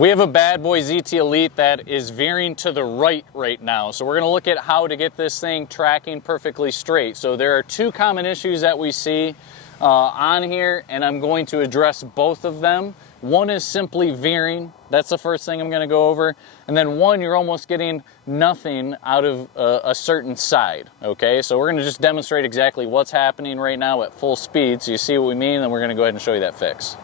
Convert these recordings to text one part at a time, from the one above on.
We have a bad boy ZT Elite that is veering to the right now. So we're going to look at how to get this thing tracking perfectly straight. So there are two common issues that we see on here, and I'm going to address both of them. One is simply veering. That's the first thing I'm going to go over. And then one, you're almost getting nothing out of a certain side. Okay, so we're going to just demonstrate exactly what's happening right now at full speed so you see what we mean, and then we're going to go ahead and show you that fix.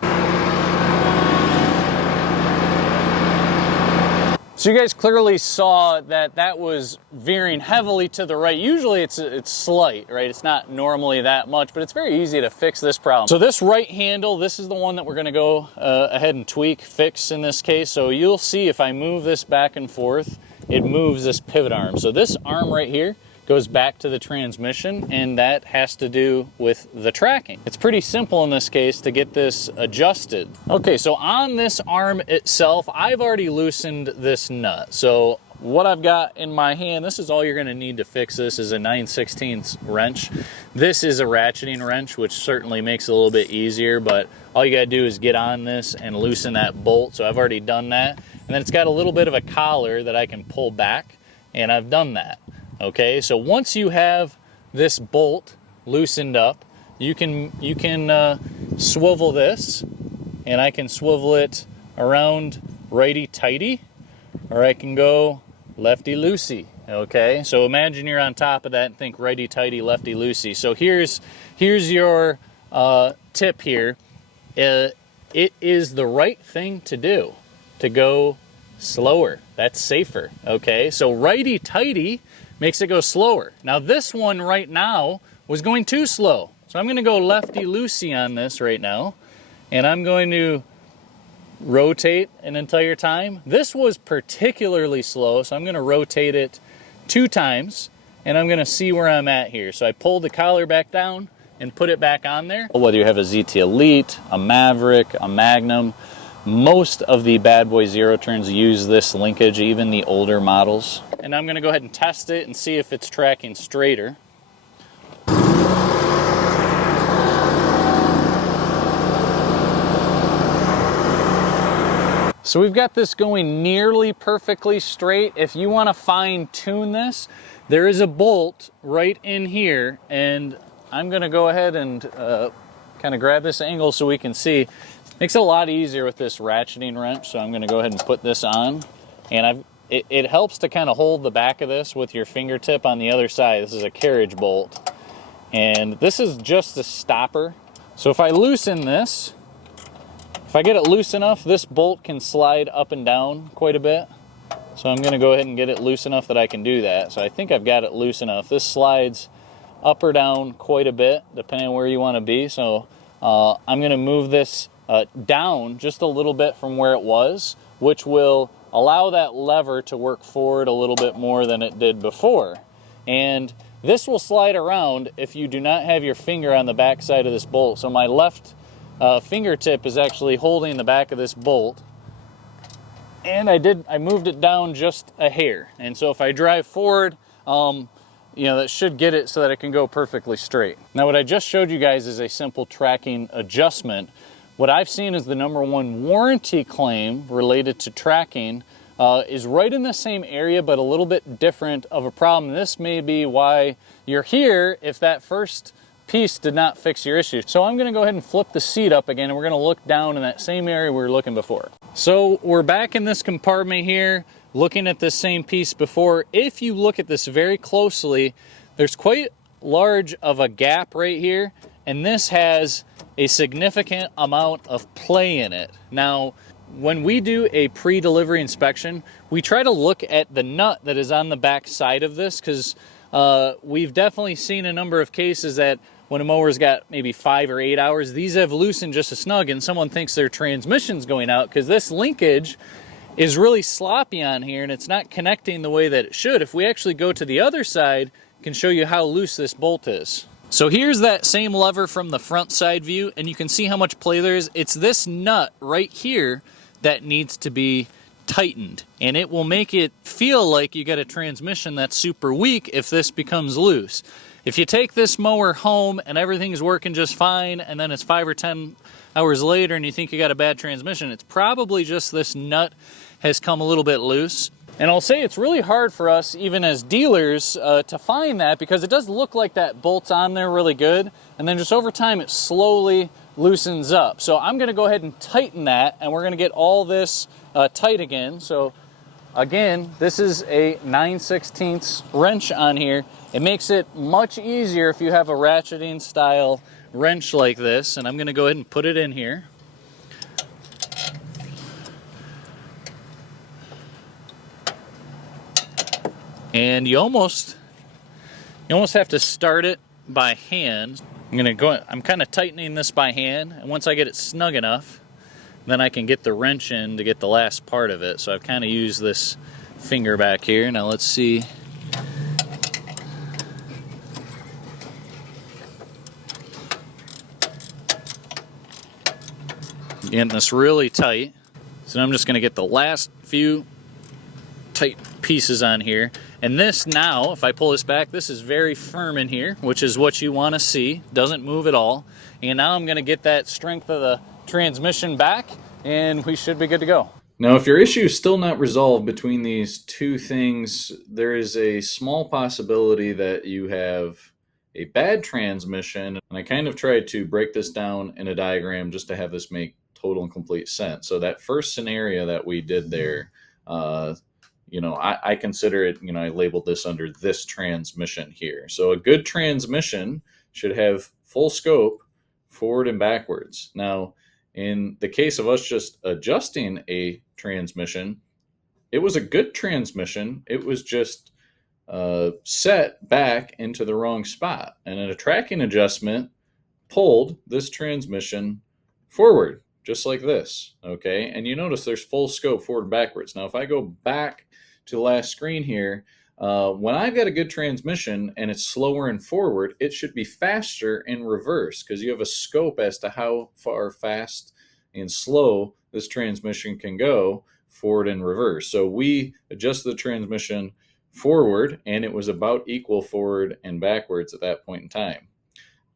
So you guys clearly saw that that was veering heavily to the right. Usually it's slight, right? It's not normally that much, but it's very easy to fix this problem. So this right handle, this is the one that we're gonna go ahead and tweak, fix in this case. So you'll see if I move this back and forth, it moves this pivot arm. So this arm right here goes back to the transmission, and that has to do with the tracking. It's pretty simple in this case to get this adjusted. Okay, so on this arm itself, I've already loosened this nut. So what I've got in my hand, this is all you're gonna need to fix this, is a 9/16 wrench. This is a ratcheting wrench, which certainly makes it a little bit easier, but all you gotta do is get on this and loosen that bolt. So I've already done that. And then it's got a little bit of a collar that I can pull back, and I've done that. Okay, so once you have this bolt loosened up, you can swivel this, and I can swivel it around righty-tighty, or I can go lefty-loosey. Okay, so imagine you're on top of that and think righty-tighty, lefty-loosey. So here's your tip here. It is the right thing to do, to go slower. That's safer. Okay, so righty-tighty makes it go slower. Now this one right now was going too slow. So I'm going to go lefty-loosey on this right now. And I'm going to rotate an entire time. This was particularly slow, so I'm going to rotate it 2 times. And I'm going to see where I'm at here. So I pulled the collar back down and put it back on there. Whether you have a ZT Elite, a Maverick, a Magnum, most of the bad boy zero turns use this linkage, even the older models. And I'm going to go ahead and test it and see if it's tracking straighter. So we've got this going nearly perfectly straight. If you want to fine tune this, there is a bolt right in here, and I'm going to go ahead and kind of grab this angle so we can see. Makes it a lot easier with this ratcheting wrench, so I'm going to go ahead and put this on. And it helps to kind of hold the back of this with your fingertip on the other side. This is a carriage bolt. And this is just a stopper. So if I loosen this, if I get it loose enough, this bolt can slide up and down quite a bit. So I'm going to go ahead and get it loose enough that I can do that. So I think I've got it loose enough. This slides up or down quite a bit, depending on where you want to be. So I'm going to move this down just a little bit from where it was, which will allow that lever to work forward a little bit more than it did before. And this will slide around if you do not have your finger on the back side of this bolt. So my left fingertip is actually holding the back of this bolt, and I moved it down just a hair. And so if I drive forward, that should get it so that it can go perfectly straight. Now what I just showed you guys is a simple tracking adjustment. What I've seen is the #1 warranty claim related to tracking is right in the same area, but a little bit different of a problem. This may be why you're here if that first piece did not fix your issue. So I'm going to go ahead and flip the seat up again, and we're going to look down in that same area we were looking before. So we're back in this compartment here, looking at the same piece before. If you look at this very closely, there's quite large of a gap right here, and this has a significant amount of play in it. Now, when we do a pre-delivery inspection, we try to look at the nut that is on the back side of this, because we've definitely seen a number of cases that when a mower's got maybe 5 or 8 hours, these have loosened just a snug, and someone thinks their transmission's going out because this linkage is really sloppy on here and it's not connecting the way that it should. If we actually go to the other side, I can show you how loose this bolt is. So here's that same lever from the front side view, and you can see how much play there is. It's this nut right here that needs to be tightened, and it will make it feel like you got a transmission that's super weak if this becomes loose. If you take this mower home and everything's working just fine, and then it's 5 or 10 hours later and you think you got a bad transmission, it's probably just this nut has come a little bit loose. And I'll say it's really hard for us, even as dealers, to find that, because it does look like that bolt's on there really good, and then just over time it slowly loosens up. So I'm going to go ahead and tighten that, and we're going to get all this tight again. So again, this is a 9/16 wrench on here. It makes it much easier if you have a ratcheting style wrench like this, and I'm going to go ahead and put it in here. And you almost have to start it by hand. I'm kind of tightening this by hand, and once I get it snug enough, then I can get the wrench in to get the last part of it. So I've kind of used this finger back here. Now let's see. Getting this really tight. So I'm just going to get the last few tight pieces on here. And this now, if I pull this back, this is very firm in here, which is what you want to see. Doesn't move at all. And now I'm going to get that strength of the transmission back, and we should be good to go. Now, if your issue is still not resolved between these two things, there is a small possibility that you have a bad transmission. And I kind of tried to break this down in a diagram just to have this make total and complete sense. So that first scenario that we did there, I consider it, I labeled this under this transmission here. So a good transmission should have full scope forward and backwards. Now, in the case of us just adjusting a transmission, it was a good transmission. It was just set back into the wrong spot. And a tracking adjustment pulled this transmission forward, just like this, okay? And you notice there's full scope forward and backwards. Now, if I go back to the last screen here, when I've got a good transmission and it's slower in forward, it should be faster in reverse, because you have a scope as to how far fast and slow this transmission can go forward and reverse. So we adjusted the transmission forward, and it was about equal forward and backwards at that point in time.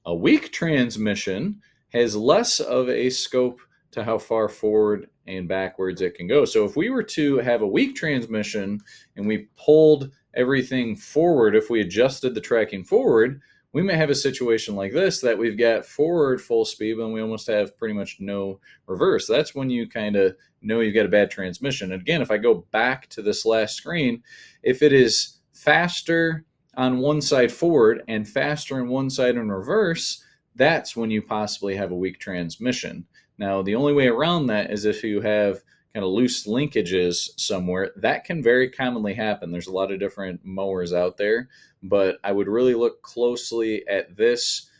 A weak transmission has less of a scope to how far forward and backwards it can go. So if we were to have a weak transmission and we pulled everything forward, if we adjusted the tracking forward, we may have a situation like this, that we've got forward full speed and we almost have pretty much no reverse. That's when you kind of know you've got a bad transmission. And again, if I go back to this last screen, if it is faster on one side forward and faster on one side in reverse, that's when you possibly have a weak transmission. Now, the only way around that is if you have kind of loose linkages somewhere. That can very commonly happen. There's a lot of different mowers out there, but I would really look closely at this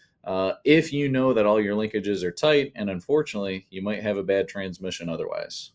if you know that all your linkages are tight, and unfortunately, you might have a bad transmission otherwise.